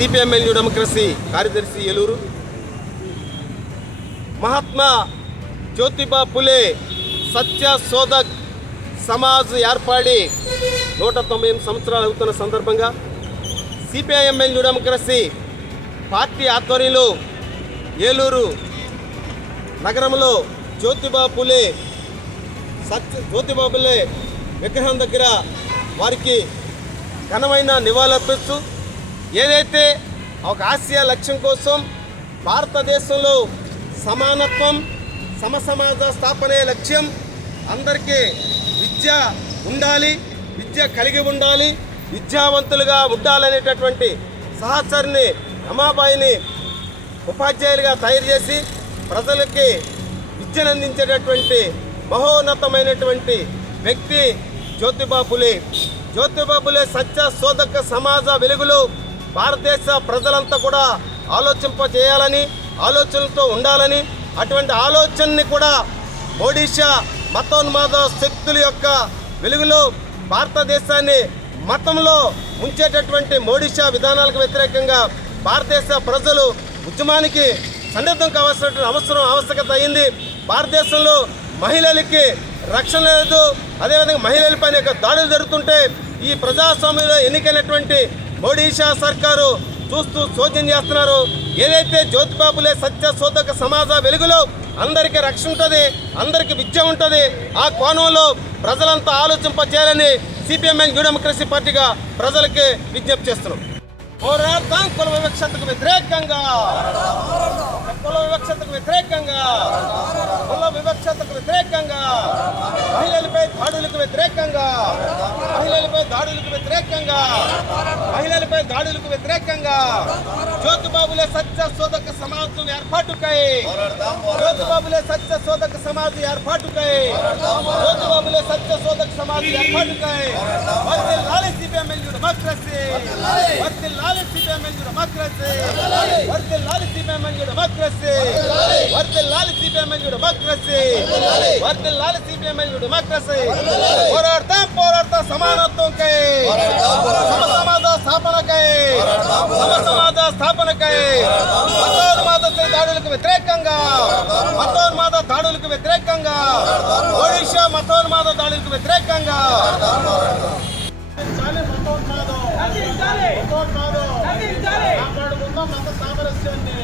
CPML democracy కార్యదర్శి ఏలూరు. మహాత్మా జ్యోతిబా పులే సత్య శోధక్ సమాజ్ ఏర్పాడి నూట తొంభై ఎనిమిది సంవత్సరాలు అవుతున్న సందర్భంగా సిపిఐఎంఎల్ డెమోక్రసీ పార్టీ ఆధ్వర్యంలో ఏలూరు నగరంలో జ్యోతిబా పులే సత్య జ్యోతిబా పులే విగ్రహం దగ్గర వారికి ఘనమైన నివాళులర్పిస్తూ ఏదైతే ఒక ఆసియా లక్ష్యం కోసం భారతదేశంలో సమానత్వం సమసమాజ స్థాపనే లక్ష్యం అందరికీ విద్య ఉండాలి విద్య కలిగి ఉండాలి విద్యావంతులుగా ఉండాలనేటటువంటి సహచరిని రమాబాయిని ఉపాధ్యాయులుగా తయారు చేసి ప్రజలకి విద్యను అందించేటటువంటి మహోన్నతమైనటువంటి వ్యక్తి జ్యోతిబాబులే. జ్యోతిబాబులే సత్య శోధక సమాజ వెలుగులు భారతదేశ ప్రజలంతా కూడా ఆలోచింప చేయాలని ఆలోచనలతో ఉండాలని అటువంటి ఆలోచనని కూడా ఒడిషా మతోన్మాద శక్తుల యొక్క వెలుగులో భారతదేశాన్ని మతంలో ఉంచేటటువంటి మోడీషా విధానాలకు వ్యతిరేకంగా భారతదేశ ప్రజలు ఉద్యమానికి సన్నిద్ధం కావాల్సినటువంటి అవసరం ఆవశ్యకత అయింది. భారతదేశంలో మహిళలకి రక్షణ లేదు. అదేవిధంగా మహిళలపైన యొక్క దాడులు జరుగుతుంటే ఈ ప్రజాస్వామ్యంలో ఎన్నికైనటువంటి మోడీషా సర్కారు చూస్తూ చోద్యం చేస్తున్నారు. ఏదైతే జ్యోతిబాబులే సత్య శోధక సమాజ వెలుగులో అందరికీ రక్షణ ఉంటుంది అందరికీ విద్య ఉంటుంది ఆ కోణంలో ప్రజలంతా ఆలోచింప చేయాలని సిపిఎంఎన్ న్యూ డెమోక్రసీ పార్టీగా ప్రజలకి విజ్ఞప్తి చేస్తున్నాం. పోరాడతాం కుల వివక్షతకు వ్యతిరేకంగా. కుల వివక్షతకు వ్యతిరేకంగా. కుల వివక్షతకు వ్యతిరేకంగా మహిళలపై దాడులకు వ్యతిరేకంగా మహిళలపై దాడులకు వ్యతిరేకంగా మహిళలపై దాడులకు వ్యతిరేకంగా జ్యోతిబాబులే సత్య శోధక సమాజం ఏర్పాటుకై జ్యోతిబాబులే సత్య శోధక సమాజ ఏర్పాటుకై జ్యోతిబాబులే సత్య శోధక సమాజ ఏర్పాటుకై వర్తిల్లాలి CPML democracy CPM CPML democracy వర్తిల్లాలి సిపిఎంఎల్ డెమోక్రసీ వర్తిల్లాలి సిపిఎంఎల్ డెమోక్రసీ. వర్తిల్లాలి సిపిఎంఎల్ డెమోక్రసీ పోరాడతాం పోరాడతాం సమానత్వంకై. సమ సమాజ స్థాపనకై. సమ సమాజ స్థాపనకై. మతోన్మాద దాడులకు వ్యతిరేకంగా. మతోన్మాద దాడులకు వ్యతిరేకంగా. ఒడిషా మతోన్మాద దాడులకు వ్యతిరేకంగా. చాలే మతోన్మాదం. మతోన్మాదం.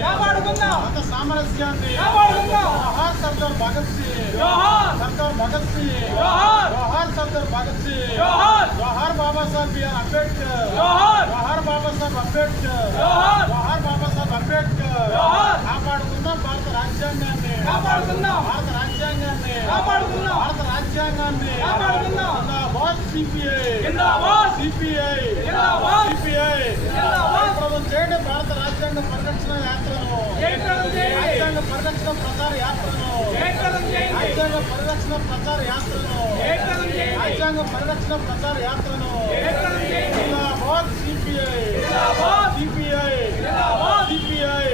కాపాడుకుందాం మత సామరస్యాన్ని. మత సామరస్యాన్ని జోహార్ సర్దార్ భగత్ సింగ్ సర్దార్ భగత్ సింగ్ జోహార్ సర్దార్ భగత్ సింగ్ జోహార్ బాబాసాహెబ్ బిఆర్ అంబేద్కర్ జోహార్ బాబాసాహెబ్ అంబేద్కర్ జోహార్ బాబాసాహెబ్ అంబేద్కర్ కాపాడుకుందాం భారత రాజ్యాంగాన్ని భారత రాజ్యాంగాన్ని భారత రాజ్యాంగాన్ని జిందాబాద్ సిపిఐ సిపిఐ సిపిఐ ప్రభుత్వం చేయండి భారత రాజ్యాంగ పరిరక్షణ యాత్రను రాజ్యాంగ పరిరక్షణ ప్రచార యాత్రను రాజ్యాంగ పరిరక్షణ ప్రచార యాత్రను రాజ్యాంగ పరిరక్షణ ప్రచార యాత్రను జిందాబాద్ సిపిఐ సిపిఐ సిపిఐ.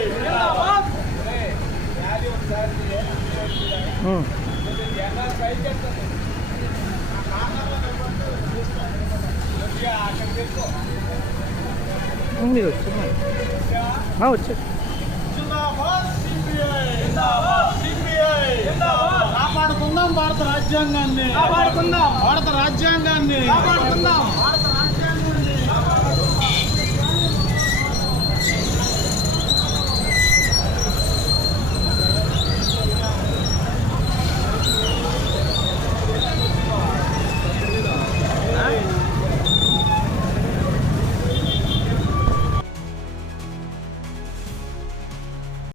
మీరు వచ్చి వచ్చి కాపాడుకుందాం భారత రాజ్యాంగాన్ని కాపాడుకుందాం. భారత రాజ్యాంగాన్ని కాపాడుకుందాం.